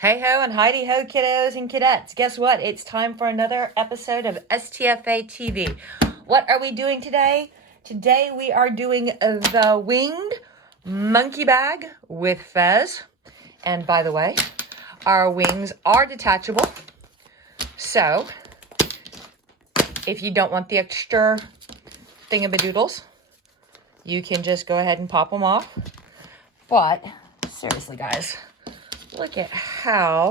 Hey ho and Heidi ho, kiddos and kidettes. Guess what? It's time for another episode of STFA TV. What are we doing today? Today we are doing the winged monkey bag with Fez. And by the way, our wings are detachable. So, if you don't want the extra thingabadoodles, you can just go ahead and pop them off. But, seriously guys, look at how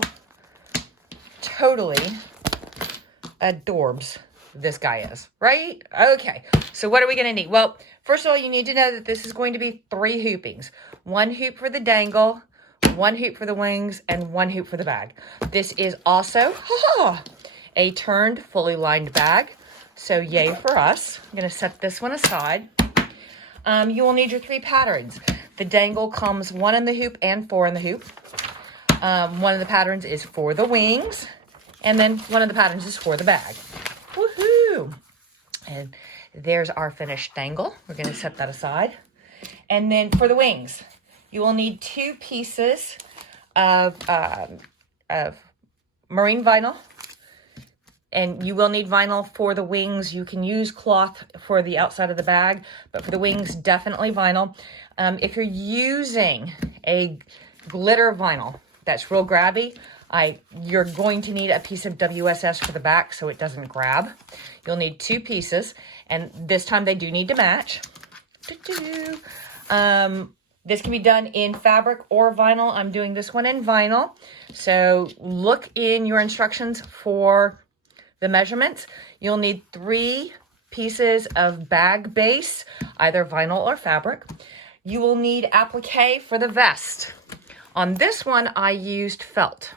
totally adorbs this guy is, right? Okay, so what are we going to need? Well, first of all, you need to know that this is going to be 3 hoopings. 1 hoop for the dangle, 1 hoop for the wings, and 1 hoop for the bag. This is also a turned, fully lined bag, so yay for us. I'm going to set this one aside. You will need your 3 patterns. The dangle comes 1 in the hoop and 4 in the hoop. One of the patterns is for the wings, and then one of the patterns is for the bag. Woohoo! And there's our finished dangle. We're going to set that aside. And then for the wings, you will need 2 pieces of marine vinyl. And you will need vinyl for the wings. You can use cloth for the outside of the bag, but for the wings, definitely vinyl. If you're using a glitter vinyl that's real grabby, you're going to need a piece of WSS for the back so it doesn't grab. You'll need 2 pieces, and this time they do need to match. This can be done in fabric or vinyl. I'm doing this one in vinyl. So look in your instructions for the measurements. You'll need 3 pieces of bag base, either vinyl or fabric. You will need applique for the vest. On this one, I used felt.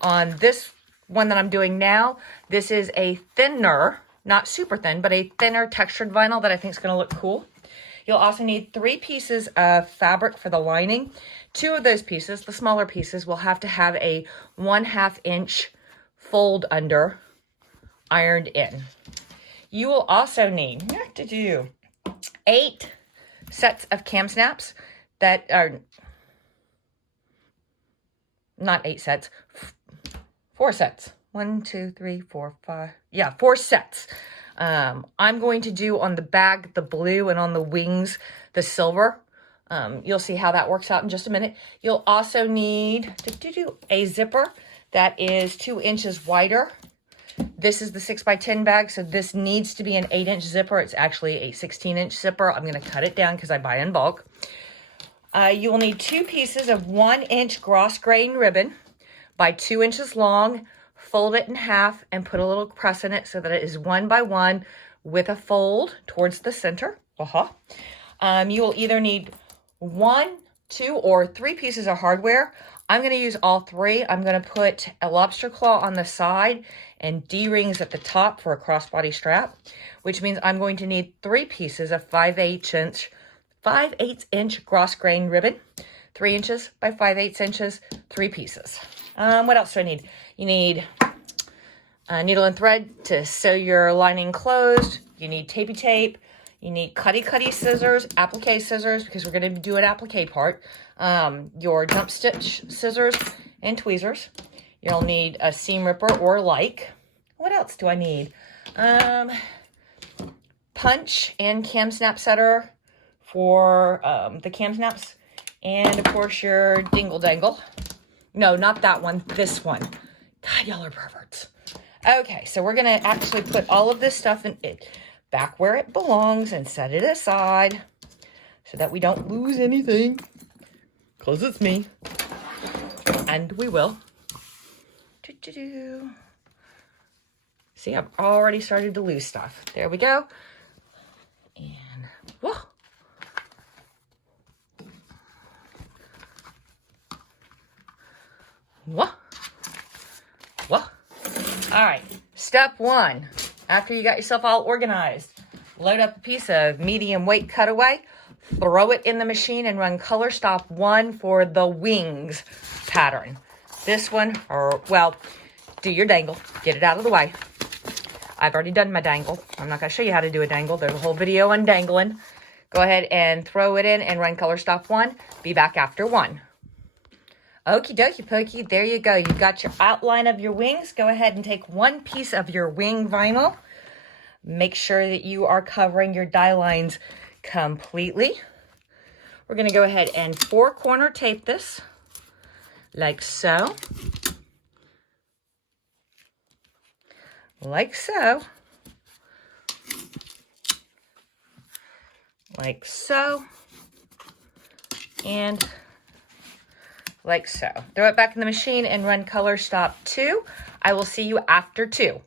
On this one that I'm doing now, this is a thinner, not super thin, but a thinner textured vinyl that I think is going to look cool. You'll also need 3 pieces of fabric for the lining. 2 of those pieces, the smaller pieces, will have to have a 1/2 inch fold under ironed in. You will also need 8 sets of cam snaps that are not 8 sets, 4 sets. 1, 2, 3, 4, 5. Yeah, 4 sets. I'm going to do on the bag the blue and on the wings the silver. You'll see how that works out in just a minute. You'll also need a zipper that is 2 inches wider. This is the 6x10 bag, so this needs to be an 8-inch zipper. It's actually a 16-inch zipper. I'm going to cut it down because I buy in bulk. You will need 2 pieces of 1-inch gross grain ribbon by 2 inches long. Fold it in half and put a little press in it so that it is 1 by 1 with a fold towards the center. You will either need 1, 2, or 3 pieces of hardware. I'm going to use all 3. I'm going to put a lobster claw on the side and D-rings at the top for a crossbody strap, which means I'm going to need 3 pieces of 5/8 inch gross grain ribbon, 3 inches by 5/8 inches, 3 pieces. What else do I need? You need a needle and thread to sew your lining closed. You need tapey tape. You need cutty scissors, applique scissors, because we're going to do an applique part. Your jump stitch scissors and tweezers. You'll need a seam ripper or like. What else do I need? Punch and cam snap setter for the cam snaps. And of course your dingle dangle. No, not that one, this one. God, y'all are perverts. Okay, so we're going to actually put all of this stuff in it back where it belongs and set it aside so that we don't lose anything. Because it's me. And we will. See, I've already started to lose stuff. There we go. And whoa. Whoa. Whoa. All right. Step 1. After you got yourself all organized, load up a piece of medium weight cutaway, throw it in the machine and run color stop 1 for the wings pattern. This one, well, do your dangle. Get it out of the way. I've already done my dangle. I'm not going to show you how to do a dangle. There's a whole video on dangling. Go ahead and throw it in and run color stop 1. Be back after 1. Okie dokie pokey, there you go. You've got your outline of your wings. Go ahead and take one piece of your wing vinyl. Make sure that you are covering your die lines completely. We're going to go ahead and 4-corner tape this, like so. Like so. Like so. And like so. Throw it back in the machine and run color stop 2. I will see you after 2.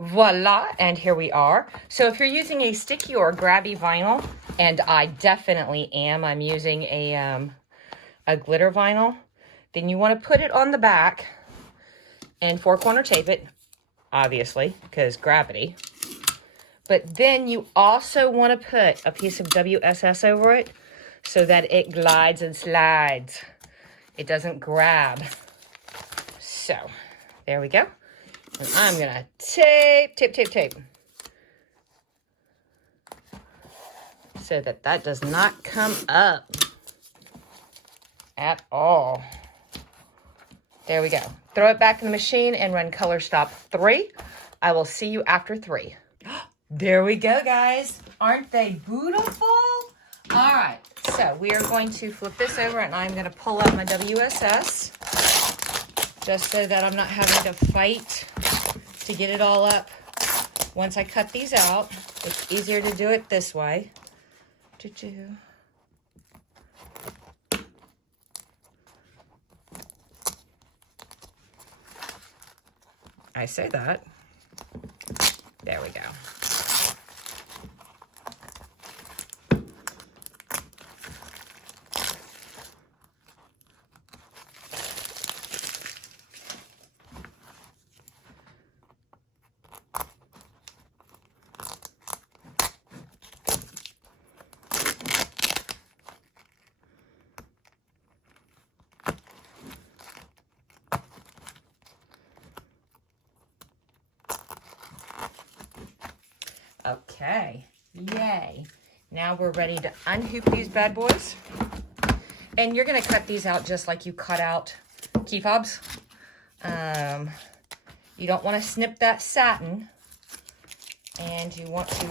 Voila, and here we are. So if you're using a sticky or grabby vinyl, and I definitely am, I'm using a glitter vinyl, then you want to put it on the back and 4-corner tape it, obviously, because gravity. But then you also want to put a piece of WSS over it so that it glides and slides. It doesn't grab. So, there we go. And I'm going to tape. So that does not come up at all. There we go. Throw it back in the machine and run color stop 3. I will see you after 3. There we go, guys. Aren't they beautiful? All right, so we are going to flip this over and I'm going to pull out my WSS just so that I'm not having to fight to get it all up. Once I cut these out, it's easier to do it this way. I say that. There we go. Okay, yay. Now we're ready to unhoop these bad boys. And you're gonna cut these out just like you cut out key fobs. You don't wanna snip that satin. And you want to,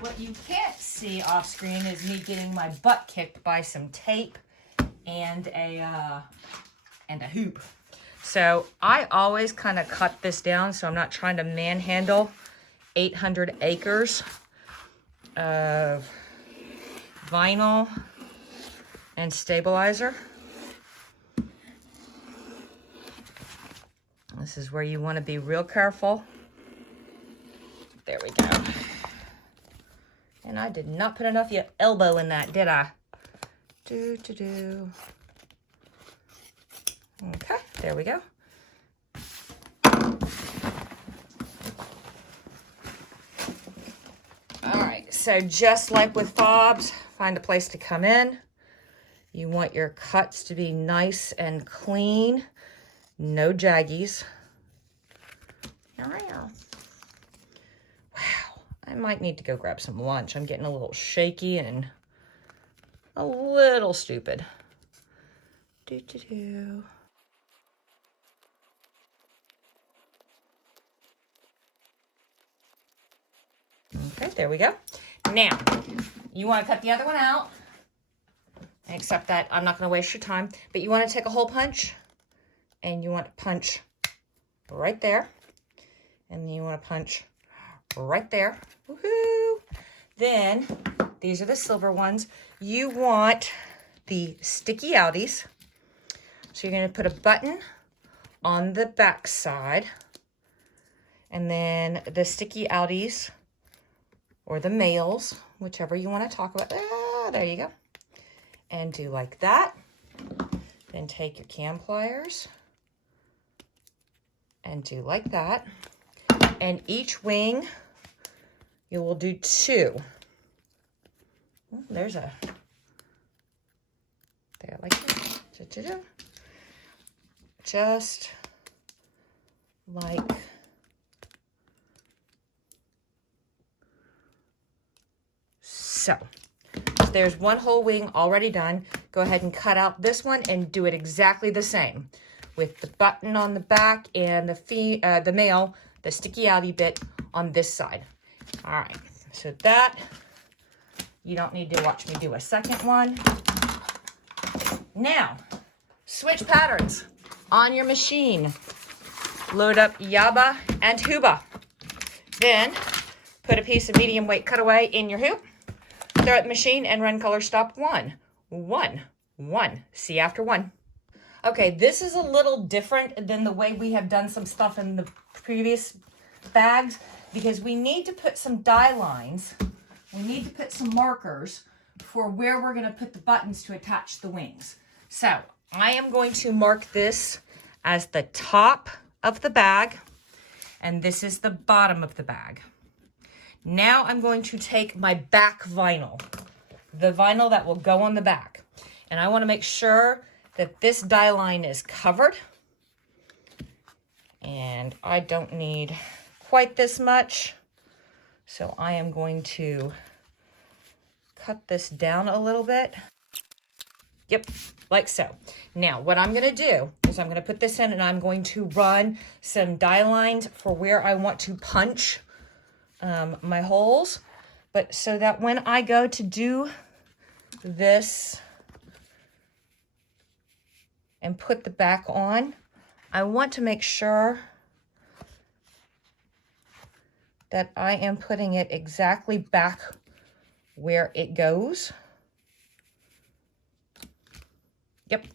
What you can't see off screen is me getting my butt kicked by some tape and a hoop. So I always kind of cut this down so I'm not trying to manhandle 800 acres of vinyl and stabilizer. This is where you want to be real careful. There we go. And I did not put enough elbow in that, did I? Okay, there we go. All right, so just like with fobs, find a place to come in. You want your cuts to be nice and clean, no jaggies. Wow, I might need to go grab some lunch. I'm getting a little shaky and a little stupid. Okay, there we go. Now, you want to cut the other one out. Except that I'm not going to waste your time. But you want to take a hole punch. And you want to punch right there. And then you want to punch right there. Woohoo! Then, these are the silver ones. You want the sticky outies. So you're going to put a button on the back side. And then the sticky outies, or the males, whichever you want to talk about. There you go. And do like that. Then take your cam pliers and do like that. And each wing, you will do 2. There's a, there, like that. Just like so there's one whole wing already done. Go ahead and cut out this one and do it exactly the same with the button on the back and the male, the sticky outy bit on this side. All right, so that, you don't need to watch me do a second one. Now, switch patterns on your machine. Load up Yaba and Huba. Then, put a piece of medium weight cutaway in your hoop. Throw it in the machine and run color stop 1. 1. 1. See after 1. Okay, this is a little different than the way we have done some stuff in the previous bags because we need to put some die lines. We need to put some markers for where we're going to put the buttons to attach the wings. So, I am going to mark this as the top of the bag, and this is the bottom of the bag. Now I'm going to take my back vinyl, the vinyl that will go on the back, and I want to make sure that this die line is covered, and I don't need quite this much, so I am going to cut this down a little bit. Yep, like so. Now, what I'm going to do is I'm going to put this in and I'm going to run some die lines for where I want to punch my holes. But so that when I go to do this and put the back on, I want to make sure that I am putting it exactly back where it goes. Yep.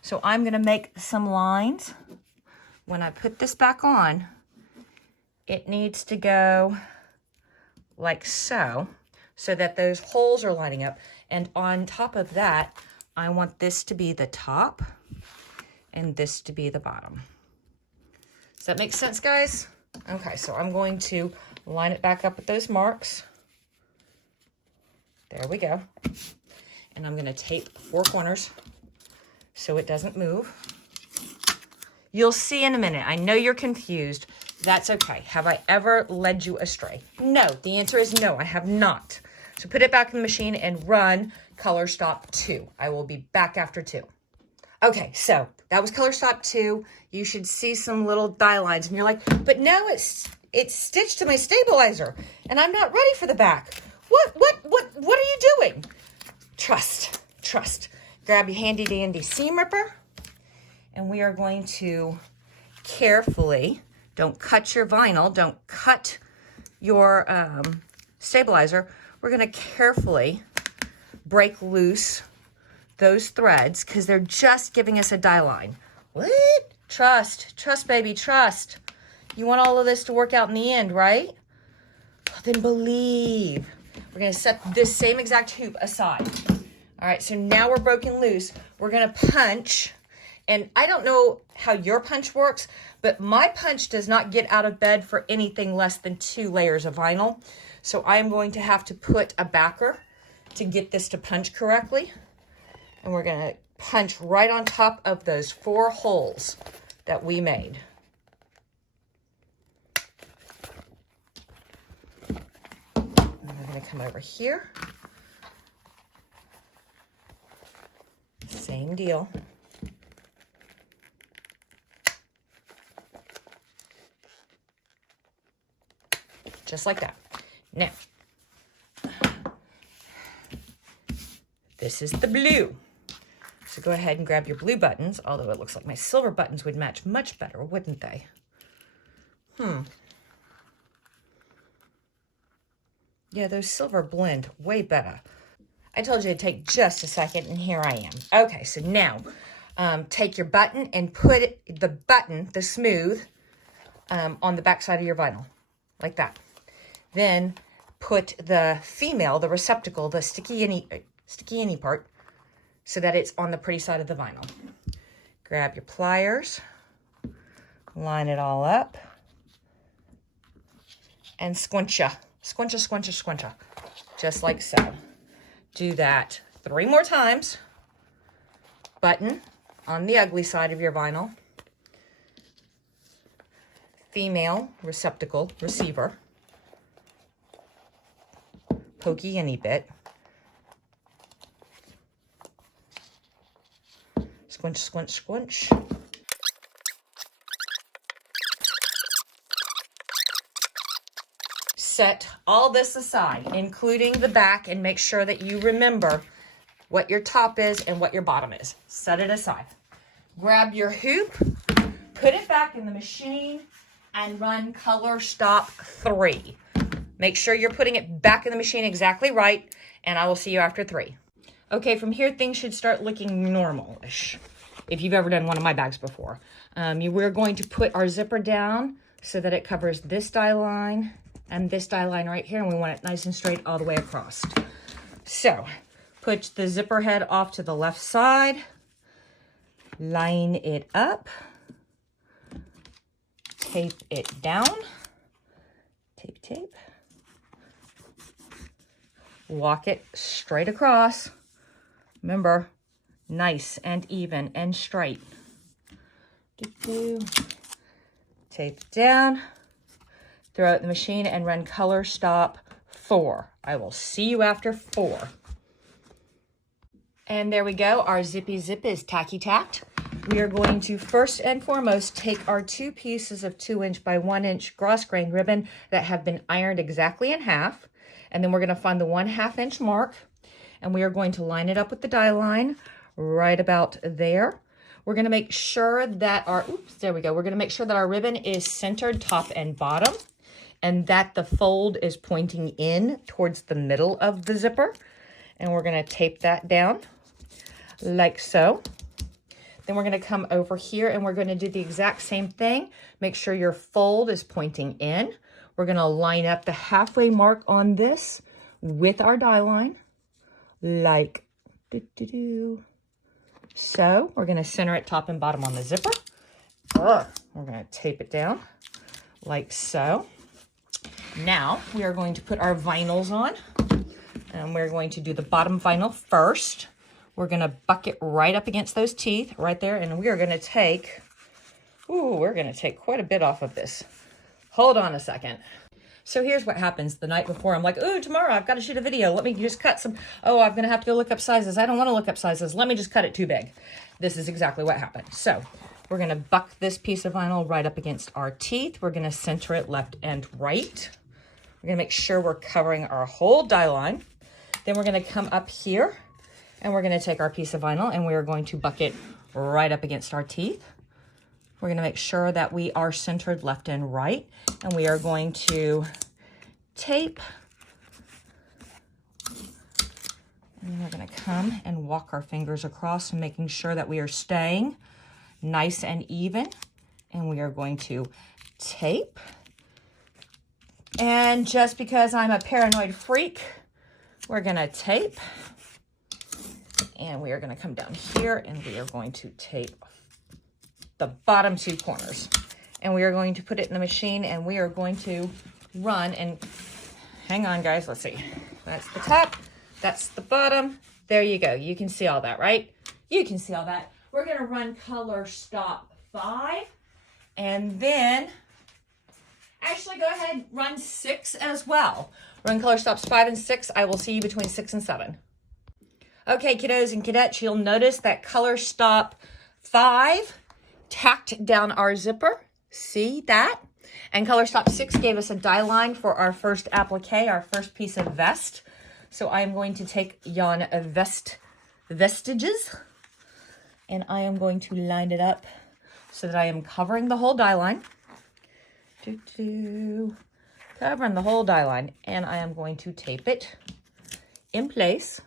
So I'm going to make some lines. When I put this back on, it needs to go like so, so that those holes are lining up. And on top of that, I want this to be the top and this to be the bottom. Does that make sense, guys? Okay, so I'm going to line it back up with those marks. There we go. And I'm going to tape 4 corners so it doesn't move. You'll see in a minute. I know you're confused. That's okay. Have I ever led you astray? No. The answer is no, I have not. So put it back in the machine and run color stop 2. I will be back after 2. Okay, so that was color stop 2. You should see some little die lines, and you're like, but now it's stitched to my stabilizer, and I'm not ready for the back. What are you doing? Trust. Grab your handy dandy seam ripper, and we are going to carefully, don't cut your vinyl, don't cut your stabilizer. We're going to carefully break loose those threads because they're just giving us a die line. What? Trust, baby, trust. You want all of this to work out in the end, right? Well, then believe. We're going to set this same exact hoop aside. All right, so now we're broken loose. We're going to punch, and I don't know how your punch works, but my punch does not get out of bed for anything less than 2 layers of vinyl. So I am going to have to put a backer to get this to punch correctly. And we're going to punch right on top of those 4 holes that we made. And we're going to come over here. Same deal. Just like that. Now, this is the blue. So go ahead and grab your blue buttons, although it looks like my silver buttons would match much better, wouldn't they? Yeah, those silver blend way better. I told you to take just a second, and here I am. Okay, so now take your button and put the smooth, on the back side of your vinyl, like that. Then put the female, the receptacle, the sticky part, so that it's on the pretty side of the vinyl. Grab your pliers, line it all up, and squincha, just like so. Do that 3 more times. Button on the ugly side of your vinyl. Female receptacle, receiver. Pokey any bit. squinch, squinch, squinch. Set all this aside, including the back, and make sure that you remember what your top is and what your bottom is. Set it aside. Grab your hoop, put it back in the machine, and run color stop 3. Make sure you're putting it back in the machine exactly right, and I will see you after 3. Okay, from here, things should start looking normal-ish, if you've ever done one of my bags before. We're going to put our zipper down so that it covers this die line and this die line right here, and we want it nice and straight all the way across. So, put the zipper head off to the left side, line it up, tape it down, tape, walk it straight across. Remember, nice and even and straight. Tape it down. Throw it in the machine and run color stop 4. I will see you after 4. And there we go. Our zippy zip is tacky tacked. We are going to first and foremost take our 2 pieces of 2" by 1" gross grain ribbon that have been ironed exactly in half. And then we're going to find the 1/2 inch mark. And we are going to line it up with the die line right about there. We're going to make sure that our, there we go. We're going to make sure that our ribbon is centered top and bottom, and that the fold is pointing in towards the middle of the zipper. And we're going to tape that down like so. Then we're going to come over here and we're going to do the exact same thing. Make sure your fold is pointing in. We're going to line up the halfway mark on this with our die line, like so. We're going to center it top and bottom on the zipper. We're going to tape it down like so. Now we are going to put our vinyls on, and we're going to do the bottom vinyl first. We're going to buck it right up against those teeth right there, and we are going to take, we're going to take quite a bit off of this. Hold on a second. So here's what happens the night before. I'm like, tomorrow I've got to shoot a video. Let me just cut some. I'm going to have to go look up sizes. I don't want to look up sizes. Let me just cut it too big. This is exactly what happened. So we're going to buck this piece of vinyl right up against our teeth. We're going to center it left and right. We're going to make sure we're covering our whole die line. Then we're going to come up here and we're going to take our piece of vinyl and we are going to buck it right up against our teeth. We're going to make sure that we are centered left and right, and we are going to tape. And then we're going to come and walk our fingers across, making sure that we are staying nice and even. And we are going to tape. And just because I'm a paranoid freak, we're going to tape. And we are going to come down here and we are going to tape the bottom 2 corners. And we are going to put it in the machine and we are going to run and hang on, guys. Let's see. That's the top. That's the bottom. There you go. You can see all that, right? You can see all that. We're going to run color stop 5. And then actually go ahead and run 6 as well. Run color stops 5 and 6. I will see you between 6 and 7. Okay, kiddos and cadettes, you'll notice that color stop 5 tacked down our zipper. See that? And color stop 6 gave us a die line for our first applique, our first piece of vest. So I am going to take yon vestiges and I am going to line it up so that I am covering the whole die line. Covering the whole die line, and I am going to tape it in place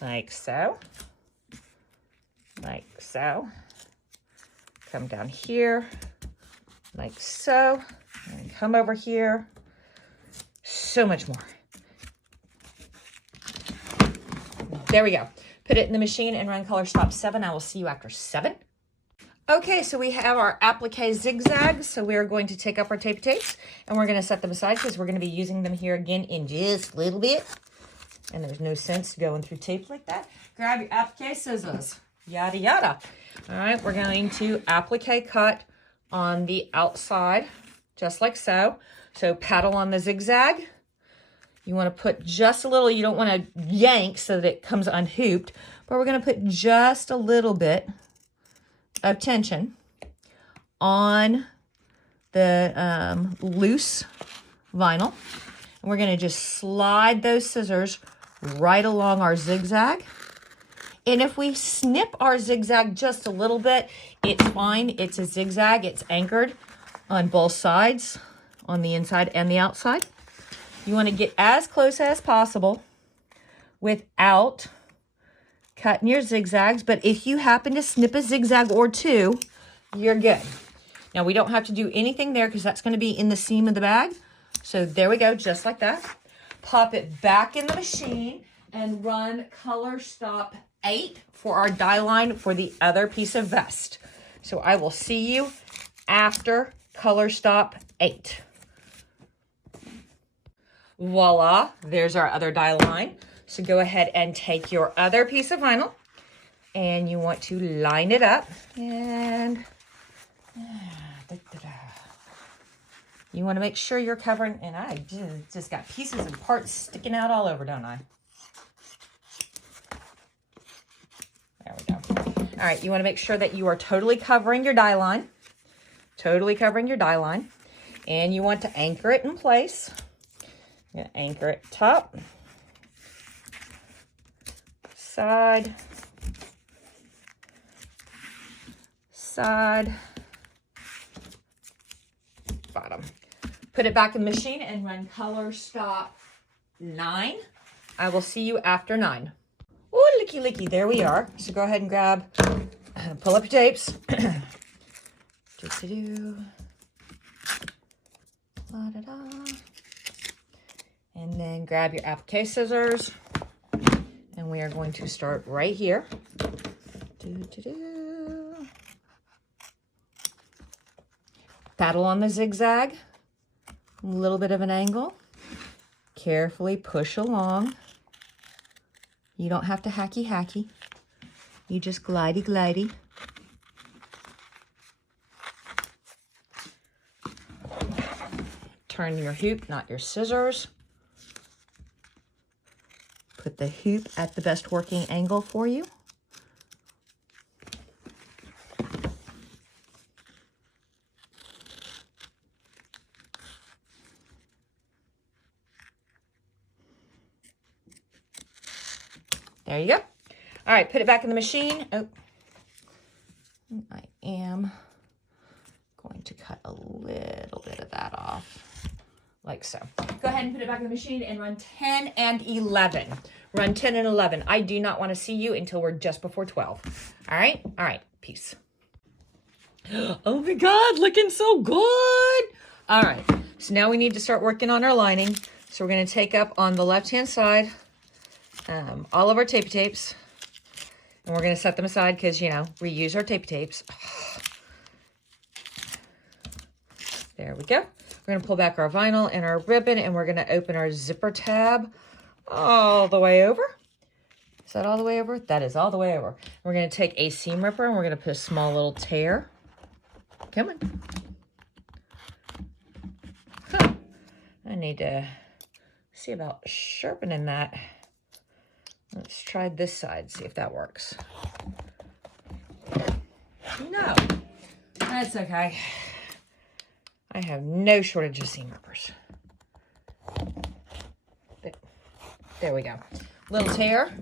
like so. Like so. Come down here, like so, and come over here. So much more. There we go. Put it in the machine and run color stop 7. I will see you after 7. Okay, so we have our applique zigzags. So we are going to take up our tapes and we're going to set them aside because we're going to be using them here again in just a little bit. And there's no sense going through tape like that. Grab your applique scissors. Yada, yada. All right, we're going to applique cut on the outside, just like so. So paddle on the zigzag. You want to put just a little, you don't want to yank so that it comes unhooped, but we're going to put just a little bit of tension on the loose vinyl. And we're going to just slide those scissors right along our zigzag. And if we snip our zigzag just a little bit, it's fine. It's a zigzag. It's anchored on both sides, on the inside and the outside. You want to get as close as possible without cutting your zigzags. But if you happen to snip a zigzag or two, you're good. Now, we don't have to do anything there because that's going to be in the seam of the bag. So there we go, just like that. Pop it back in the machine and run color stop 8 for our die line for the other piece of vest. So I will see you after color stop 8. Voila, there's our other die line. So go ahead and take your other piece of vinyl and you want to line it up and you want to make sure you're covering, and I just got pieces and parts sticking out all over, don't I? There we go. All right, you want to make sure that you are totally covering your die line. Totally covering your die line. And you want to anchor it in place. You're going to anchor it top, side, side, bottom. Put it back in the machine and run color stop 9. I will see you after 9. Oh, licky, licky, there we are. So go ahead and grab, pull up your tapes. And then grab your applique scissors. And we are going to start right here. Paddle on the zigzag. A little bit of an angle. Carefully push along. You don't have to hacky. You just glidey. Turn your hoop, not your scissors. Put the hoop at the best working angle for you. There you go. All right, put it back in the machine. Oh, I am going to cut a little bit of that off, like so. Go ahead and put it back in the machine and run 10 and 11. Run 10 and 11. I do not want to see you until we're just before 12. All right? All right, peace. Oh my God, looking so good. All right, so now we need to start working on our lining. So we're going to take up on the left-hand side all of our tapes, and we're going to set them aside because, you know, we use our tapes. There we go. We're going to pull back our vinyl and our ribbon, and we're going to open our zipper tab all the way over. Is that all the way over? That is all the way over. We're going to take a seam ripper, and we're going to put a small little tear. Come on. Huh. I need to see about sharpening that. Let's try this side, see if that works. No, that's okay. I have no shortage of seam rippers. There we go. Little tear.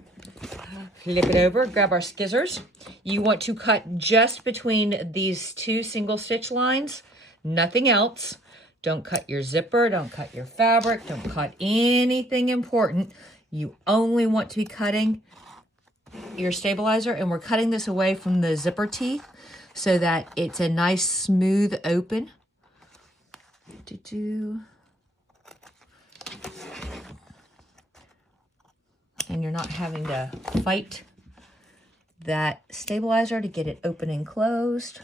Flip it over, grab our scissors. You want to cut just between these two single stitch lines, nothing else. Don't cut your zipper, don't cut your fabric, don't cut anything important. You only want to be cutting your stabilizer, and we're cutting this away from the zipper teeth so that it's a nice smooth open. And you're not having to fight that stabilizer to get it open and closed.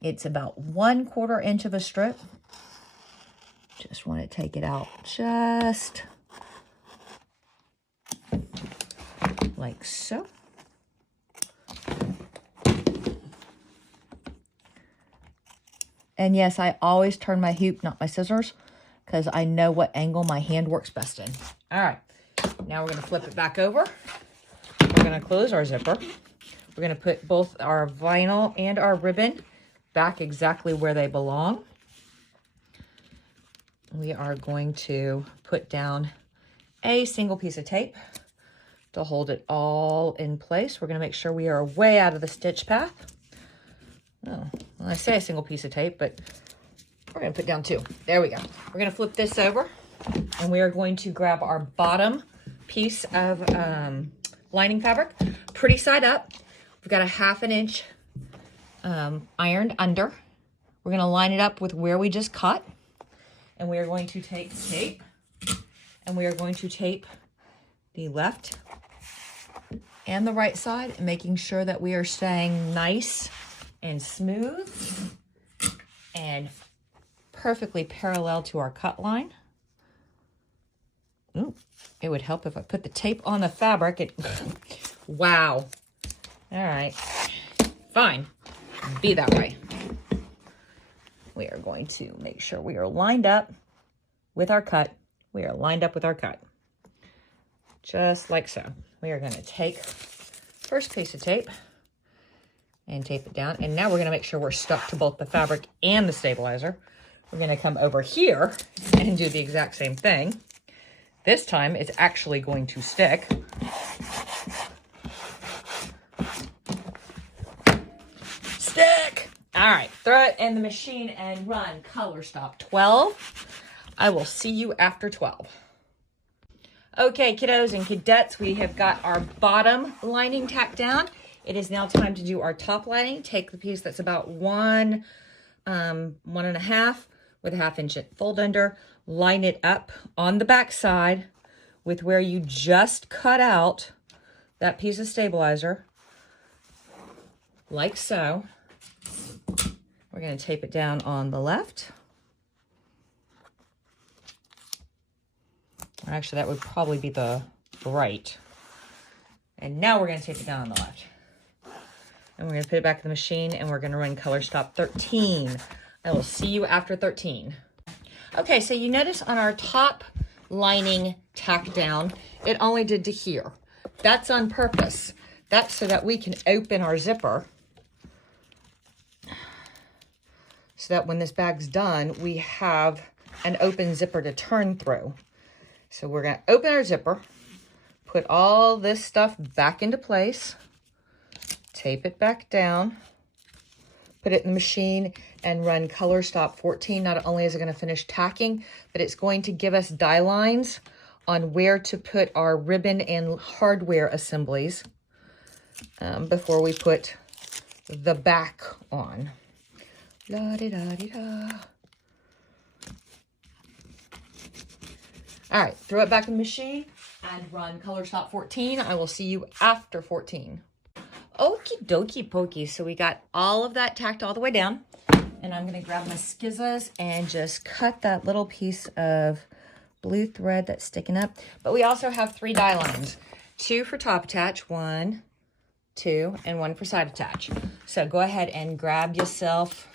It's about 1/4 inch of a strip. Just want to take it out just like so. And yes, I always turn my hoop, not my scissors, because I know what angle my hand works best in. All right, now we're going to flip it back over. We're going to close our zipper. We're going to put both our vinyl and our ribbon back exactly where they belong. We are going to put down a single piece of tape to hold it all in place. We're going to make sure we are way out of the stitch path. Oh, well, I say a single piece of tape, but we're going to put down two. There we go. We're going to flip this over, and we are going to grab our bottom piece of lining fabric, pretty side up. We've got a 1/2 inch ironed under. We're going to line it up with where we just cut, and we are going to take tape, and we are going to tape the left and the right side, making sure that we are staying nice and smooth and perfectly parallel to our cut line. Ooh, it would help if I put the tape on the fabric. Wow. All right, fine, be that way. We are going to make sure we are lined up with our cut. We are lined up with our cut, just like so. We are going to take first piece of tape and tape it down. And now we're going to make sure we're stuck to both the fabric and the stabilizer. We're going to come over here and do the exact same thing. This time it's actually going to stick. Stick! All right, throw it in the machine and run color stop 12. I will see you after 12. Okay, kiddos and cadettes, we have got our bottom lining tacked down. It is now time to do our top lining. Take the piece that's about 1 1.5 with a 1/2 inch fold under, line it up on the back side with where you just cut out that piece of stabilizer, like so. We're going to tape it down on the left. Actually, that would probably be the right. And now we're going to tape it down on the left. And we're going to put it back in the machine, and we're going to run color stop 13. I will see you after 13. Okay, so you notice on our top lining tack down, it only did to here. That's on purpose. That's so that we can open our zipper, so that when this bag's done, we have an open zipper to turn through. So we're going to open our zipper, put all this stuff back into place, tape it back down, put it in the machine, and run color stop 14. Not only is it going to finish tacking, but it's going to give us die lines on where to put our ribbon and hardware assemblies before we put the back on. La-di-da-di-da. All right, throw it back in the machine and run color stop 14. I will see you after 14. Okie dokie pokey. So we got all of that tacked all the way down. And I'm going to grab my skizzas and just cut that little piece of blue thread that's sticking up. But we also have 3 die lines. 2 for top attach, 1, 2, and 1 for side attach. So go ahead and grab yourself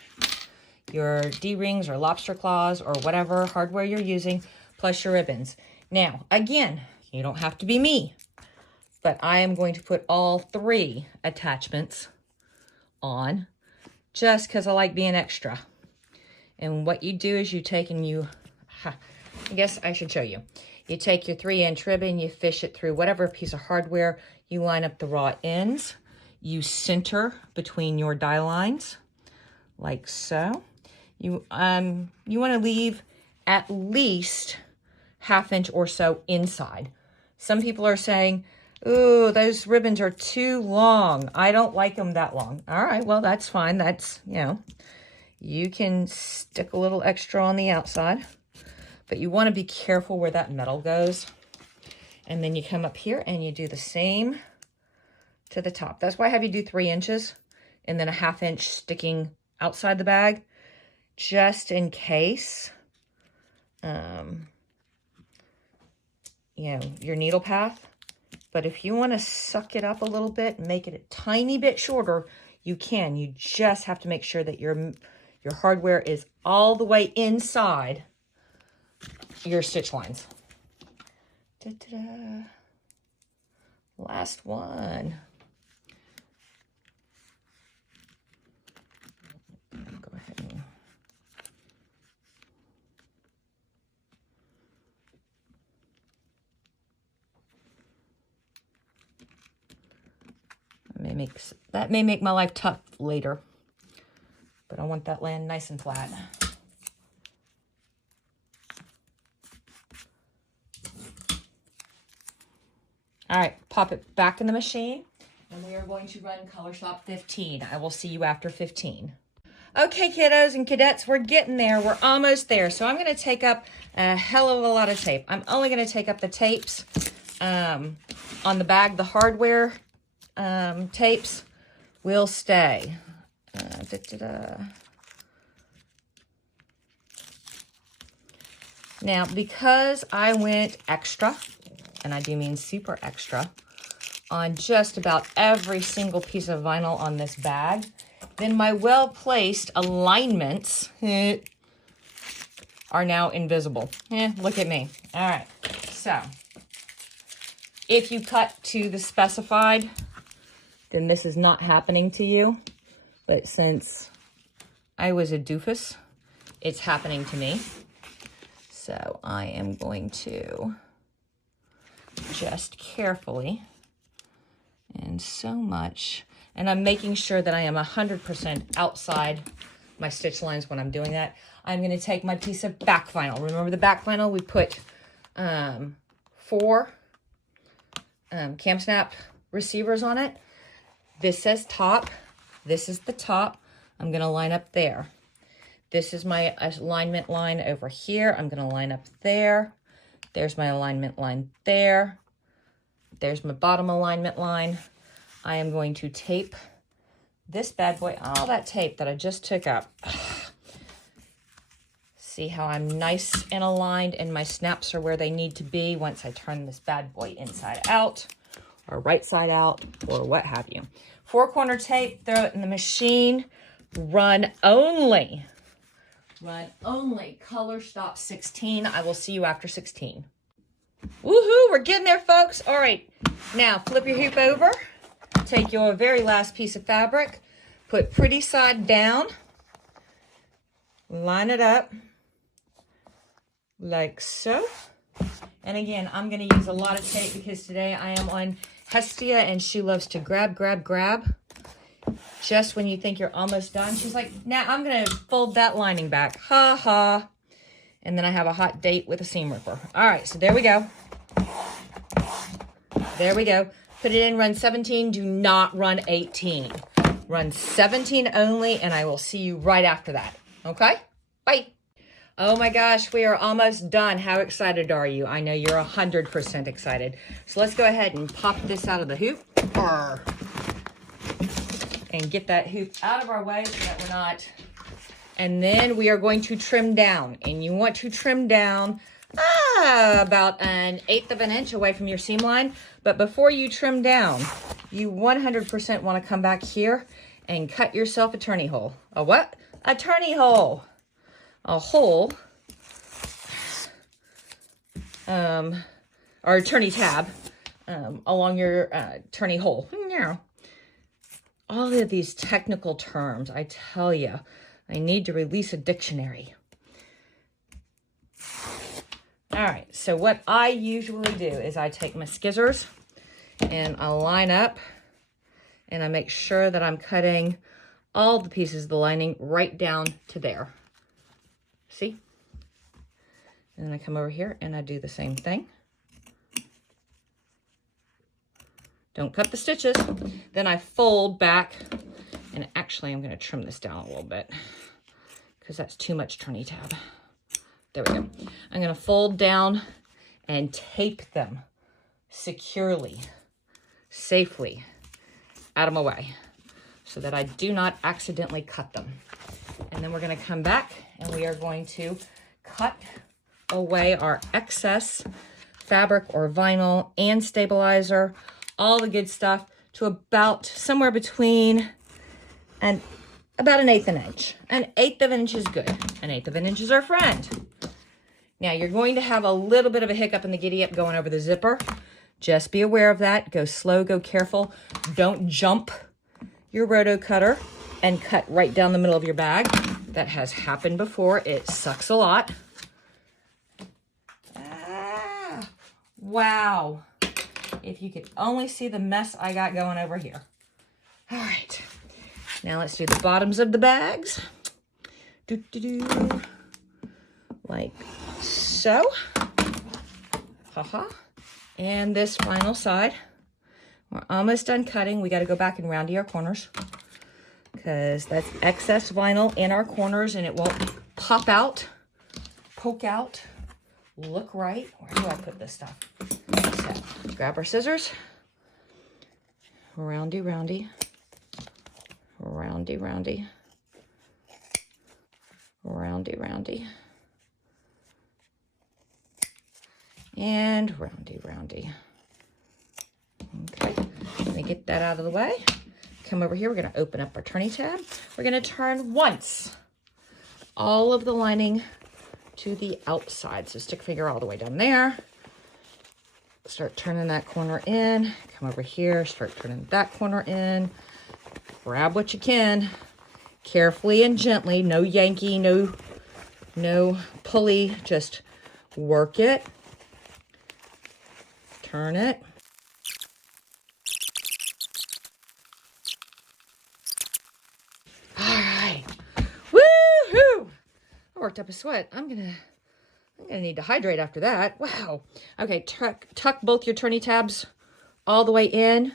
your D-rings or lobster claws or whatever hardware you're using, plus your ribbons. Now, again, you don't have to be me, but I am going to put all 3 attachments on just because I like being extra. And what you do is you take and you, I guess I should show you. You take your 3-inch ribbon, you fish it through whatever piece of hardware, you line up the raw ends, you center between your die lines, like so. You want to leave at least 1/2 inch or so inside. Some people are saying, ooh, those ribbons are too long. I don't like them that long. All right, well, that's fine. That's, you know, you can stick a little extra on the outside, but you want to be careful where that metal goes. And then you come up here and you do the same to the top. That's why I have you do 3 inches and then a 1/2 inch sticking outside the bag, just in case, you know, your needle path. But if you want to suck it up a little bit and make it a tiny bit shorter, you can. You just have to make sure that your hardware is all the way inside your stitch lines. Da-da-da. Last one. Go ahead and that may make my life tough later, but I want that land nice and flat. All right, pop it back in the machine, and we are going to run color stop 15. I will see you after 15. Okay, kiddos and cadets, we're getting there. We're almost there. So I'm going to take up a hell of a lot of tape. I'm only going to take up the tapes on the bag. The hardware tapes will stay. Now, because I went extra, and I do mean super extra, on just about every single piece of vinyl on this bag, then my well-placed alignments are now invisible. Look at me. All right, so if you cut to the specified, then this is not happening to you. But since I was a doofus, it's happening to me. So I am going to just carefully and so much, and I'm making sure that I am 100% outside my stitch lines when I'm doing that. I'm going to take my piece of back vinyl. Remember the back vinyl? We put 4 cam snap receivers on it. This says top. This is the top. I'm going to line up there. This is my alignment line over here. I'm going to line up there. There's my alignment line there. There's my bottom alignment line. I am going to tape this bad boy, all that tape that I just took up. See how I'm nice and aligned and my snaps are where they need to be once I turn this bad boy inside out or right side out or what have you. 4-corner tape, throw it in the machine. Run only color stop 16. I will see you after 16. Woohoo, we're getting there, folks. All right, now flip your hoop over. Take your very last piece of fabric, put pretty side down, line it up like so. And again, I'm going to use a lot of tape because today I am on Hestia and she loves to grab. Just when you think you're almost done, she's like, now I'm going to fold that lining back. Ha ha. And then I have a hot date with a seam ripper. All right, so there we go. There we go. Put it in, run 17. Do not run 18. Run 17 only, and I will see you right after that. Okay? Bye. Oh my gosh, we are almost done. How excited are you? I know you're 100% excited. So let's go ahead and pop this out of the hoop. And get that hoop out of our way so that we're not. And then we are going to trim down. And you want to trim down about 1/8 of an inch away from your seam line. But before you trim down, you 100% want to come back here and cut yourself a turny hole. A what? A turny hole. A hole. Or a turny tab along your turny hole. All of these technical terms, I tell you, I need to release a dictionary. All right, so what I usually do is I take my scissors and I line up and I make sure that I'm cutting all the pieces of the lining right down to there. See? And then I come over here and I do the same thing. Don't cut the stitches. Then I fold back, and actually I'm going to trim this down a little bit because that's too much turny tab. There we go. I'm going to fold down and tape them securely, safely out of my way so that I do not accidentally cut them. And then we're going to come back and we are going to cut away our excess fabric or vinyl and stabilizer, all the good stuff, to about somewhere between about 1/8 of an inch. 1/8 of an inch is good. 1/8 of an inch is our friend. Now you're going to have a little bit of a hiccup in the giddy up going over the zipper. Just be aware of that. Go slow, go careful. Don't jump your roto cutter and cut right down the middle of your bag. That has happened before. It sucks a lot. Ah, wow. If you could only see the mess I got going over here. All right. Now let's do the bottoms of the bags. Like so. Haha. And this final side. We're almost done cutting. We got to go back and round our corners because that's excess vinyl in our corners and it won't pop out, poke out, look right. Where do I put this stuff? So, grab our scissors. Roundy, roundy. Roundy, roundy. Roundy, roundy. And roundy, roundy. Okay, let me get that out of the way. Come over here, we're gonna open up our turning tab. We're gonna turn once all of the lining to the outside. So stick finger all the way down there. Start turning that corner in. Come over here, start turning that corner in. Grab what you can. Carefully and gently, no Yankee, no pulley, just work it. Turn it. All right. Woo-hoo! I worked up a sweat. I'm gonna need to hydrate after that. Wow. Okay, tuck both your turning tabs all the way in.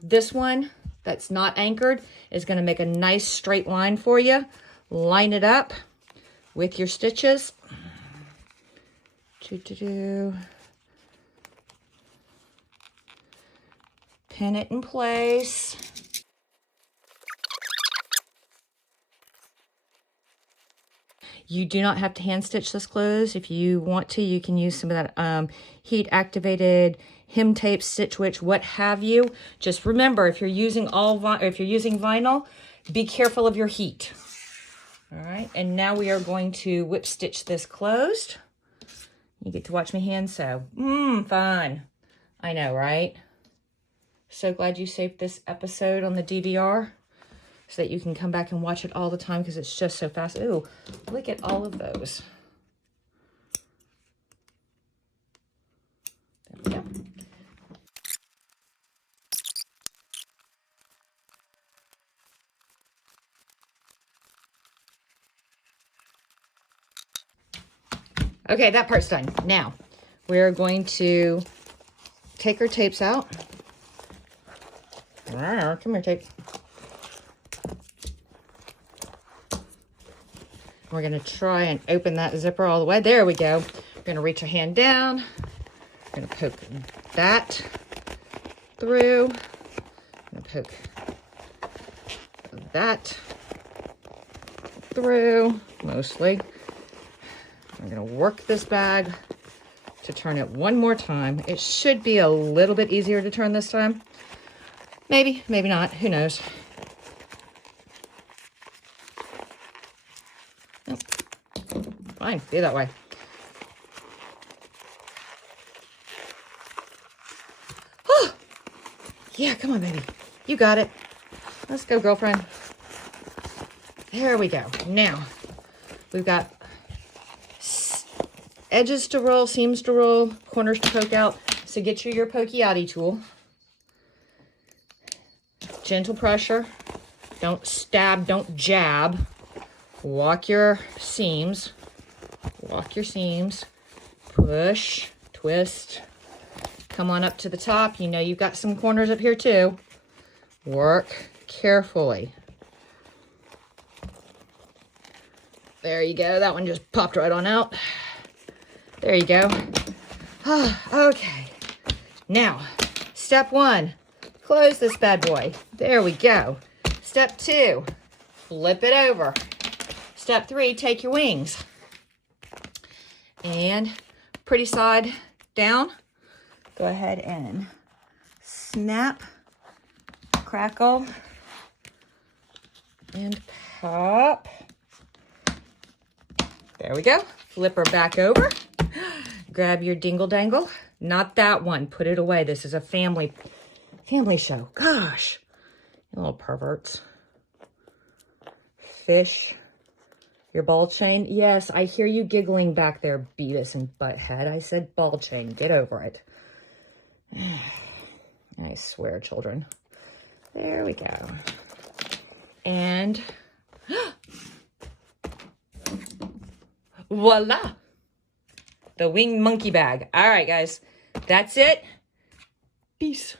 This one that's not anchored is gonna make a nice straight line for you. Line it up with your stitches. Pin it in place. You do not have to hand stitch this closed. If you want to, you can use some of that heat activated hem tape, Stitch Witch, what have you. Just remember, if you're using vinyl, be careful of your heat. All right, and now we are going to whip stitch this closed. You get to watch me hand sew. Fun. I know, right? So glad you saved this episode on the DVR so that you can come back and watch it all the time because it's just so fast. Ooh, look at all of those. There we go. Okay, that part's done. Now, we're going to take our tapes out. Come here, tape. We're going to try and open that zipper all the way. There we go. We're going to reach our hand down. We're going to poke that through. I'm going to poke that through, mostly. I'm going to work this bag to turn it one more time. It should be a little bit easier to turn this time. Maybe, maybe not. Who knows? Oh, fine, be that way. Oh, yeah, come on, baby. You got it. Let's go, girlfriend. There we go. Now, we've got edges to roll, seams to roll, corners to poke out. So get your pokey outy tool. Gentle pressure. Don't stab, don't jab. Walk your seams. Walk your seams. Push, twist. Come on up to the top. You know you've got some corners up here too. Work carefully. There you go. That one just popped right on out. There you go. Okay. Now, step one, close this bad boy. There we go. Step two, flip it over. Step three, take your wings. And pretty side down. Go ahead and snap, crackle, and pop. There we go. Flip her back over. Grab your dingle dangle. Not that one. Put it away. This is a family show. Gosh. You little perverts. Fish. Your ball chain. Yes, I hear you giggling back there, Beavis and Butthead. I said ball chain. Get over it. I swear, children. There we go. And voila. The winged monkey bag. All right, guys. That's it. Peace.